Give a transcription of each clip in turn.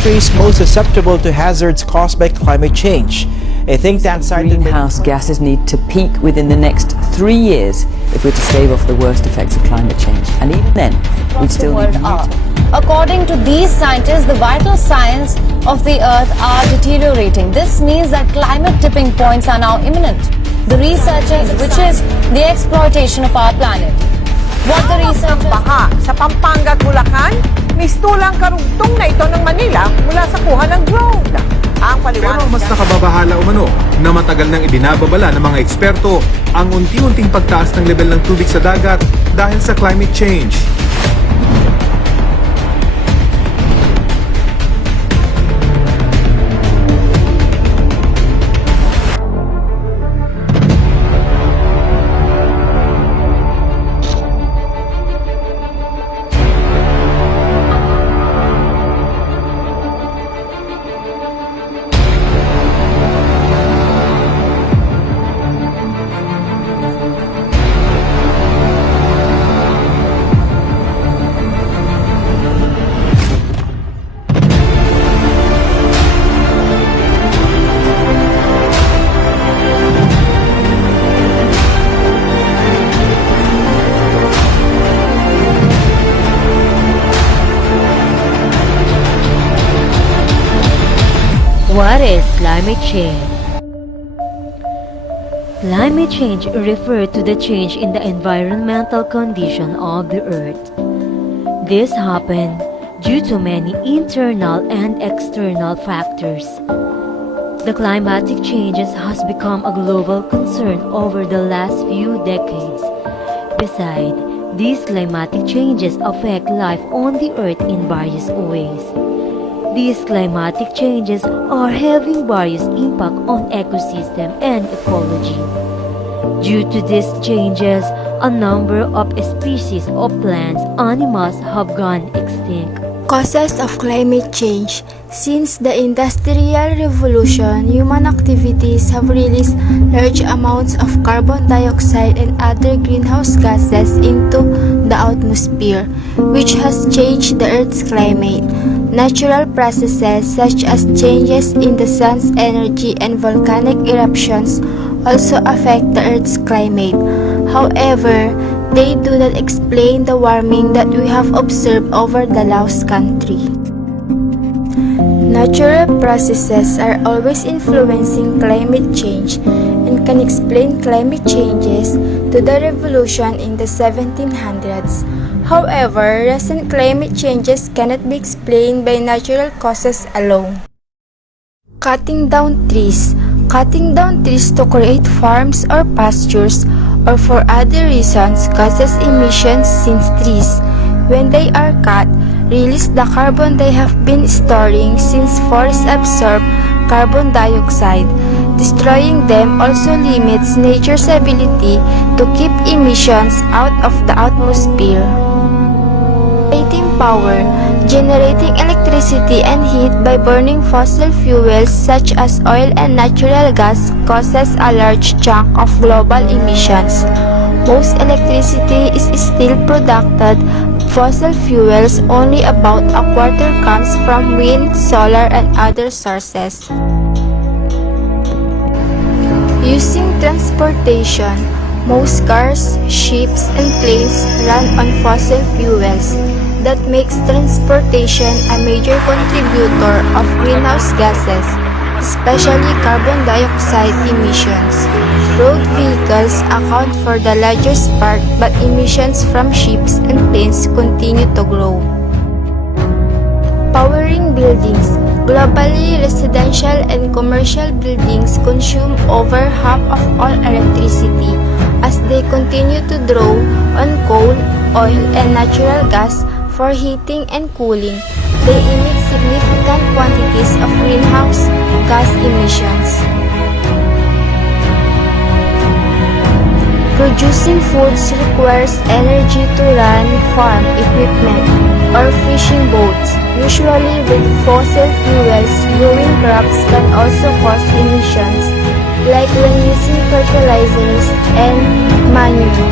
countries most susceptible to hazards caused by climate change. A think tank cited greenhouse gases need to peak within the next 3 years if we're to stave off the worst effects of climate change. And even then, we'd still need new According to these scientists, the vital signs of the Earth are deteriorating. This means that climate tipping points are now imminent. The researchers, which is the exploitation of our planet. What the researchers... Baha sa Pampanga at Bulacan, mistulang karugtong na ito ng Manila mula sa kuha ng drone. Ang Pero mas nakababahala umano na matagal nang ibinababala ng mga eksperto ang unti-unting pagtaas ng level ng tubig sa dagat dahil sa climate change. What is climate change? Climate change refers to the change in the environmental condition of the Earth. This happens due to many internal and external factors. The climatic changes has become a global concern over the last few decades. Besides, these climatic changes affect life on the Earth in various ways. These climatic changes are having various impact on ecosystem and ecology. Due to these changes, a number of species of plants, animals have gone extinct. Causes of climate change. Since the Industrial Revolution, human activities have released large amounts of carbon dioxide and other greenhouse gases into the atmosphere, which has changed the Earth's climate. Natural processes such as changes in the sun's energy and volcanic eruptions also affect the Earth's climate. However, they do not explain the warming that we have observed over the last century. Natural processes are always influencing climate change and can explain climate changes to the revolution in the 1700s. However, recent climate changes cannot be explained by natural causes alone. Cutting down trees. Cutting down trees to create farms or pastures or for other reasons causes emissions since trees, when they are cut, release the carbon they have been storing since forests absorb carbon dioxide. Destroying them also limits nature's ability to keep emissions out of the atmosphere. Generating power. Generating electricity and heat by burning fossil fuels such as oil and natural gas causes a large chunk of global emissions. Most electricity is still produced. Fossil fuels, only about a quarter comes from wind, solar, and other sources. Using transportation. Most cars, ships, and planes run on fossil fuels. That makes transportation a major contributor of greenhouse gases, especially carbon dioxide emissions. Road vehicles account for the largest part, but emissions from ships and planes continue to grow. Powering buildings. Globally, residential and commercial buildings consume over half of all electricity. As they continue to draw on coal, oil, and natural gas for heating and cooling, they emit significant quantities of greenhouse gas emissions. Producing foods requires energy to run farm equipment or fishing boats. Usually with fossil fuels, growing crops can also cause emissions, like when using fertilizers and manure.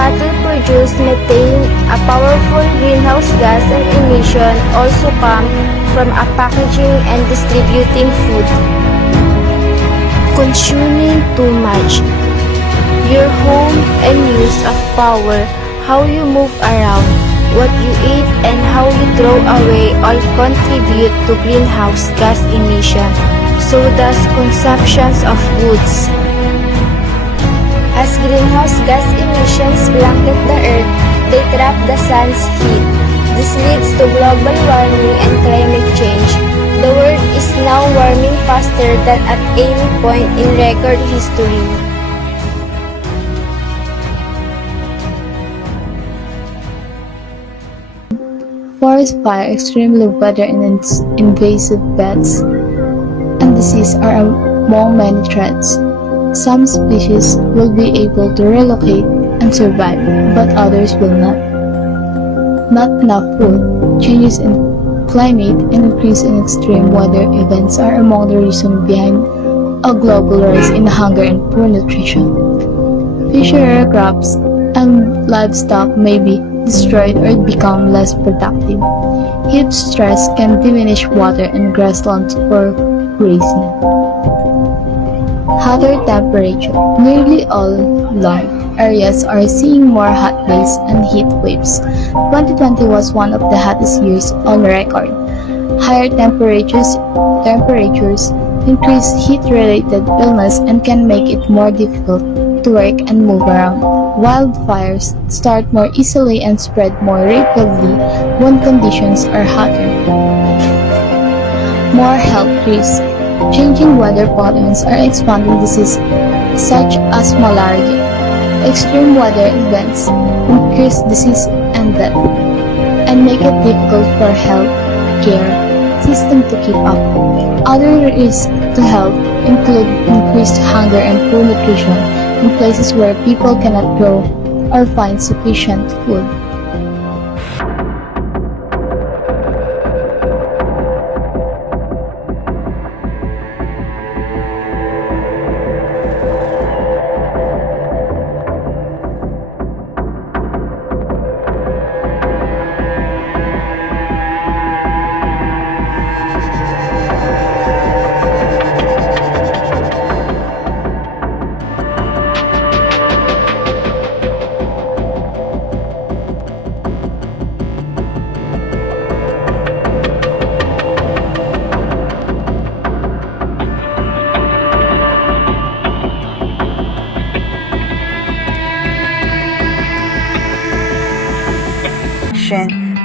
cattle produce methane, a powerful greenhouse gas, and emission also come from packaging and distributing food. Consuming too much. Your home and use of power, how you move around, what you eat, and how you throw away all contribute to greenhouse gas emission. So does consumptions of goods. As greenhouse gas emissions blanket the earth, they trap the sun's heat. This leads to global warming and climate change. The world is now warming faster than at any point in record history. Forest fire, extremely weather, and invasive pests and disease are among many threats. Some species will be able to relocate and survive, but others will not. Not enough food, changes in climate, and increase in extreme weather events are among the reasons behind a global rise in hunger and poor nutrition. Fishery crops and livestock may be destroyed or become less productive. Heat stress can diminish water and grasslands for grazing. Hotter temperature. Nearly all land areas are seeing more hot days and heat waves. 2020 was one of the hottest years on record. Higher temperatures increase heat-related illness and can make it more difficult to work and move around. Wildfires start more easily and spread more rapidly when conditions are hotter. More health risks. Changing weather patterns are expanding diseases such as malaria. Extreme weather events increase disease and death and make it difficult for health care system to keep up. Other risks to health include increased hunger and poor nutrition in places where people cannot grow or find sufficient food.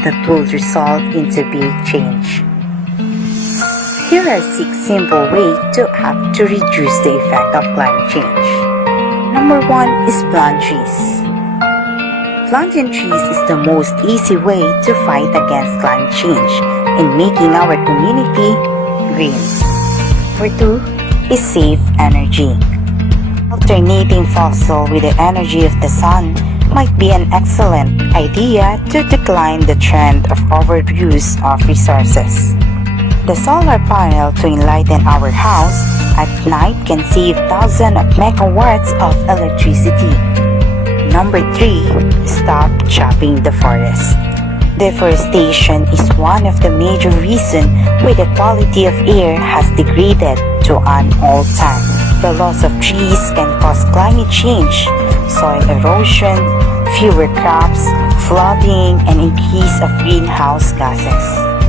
That will result into big change. Here are 6 simple ways to act to reduce the effect of climate change. Number 1 is plant trees. Planting trees is the most easy way to fight against climate change and making our community green. Number 2 is save energy. Alternating fossil with the energy of the sun might be an excellent idea to decline the trend of overuse of resources. The solar panel to enlighten our house at night can save thousands of megawatts of electricity. Number 3, stop chopping the forest. Deforestation is one of the major reasons why the quality of air has degraded to an all-time. The loss of trees can cause climate change, soil erosion, fewer crops, flooding, and increase of greenhouse gases.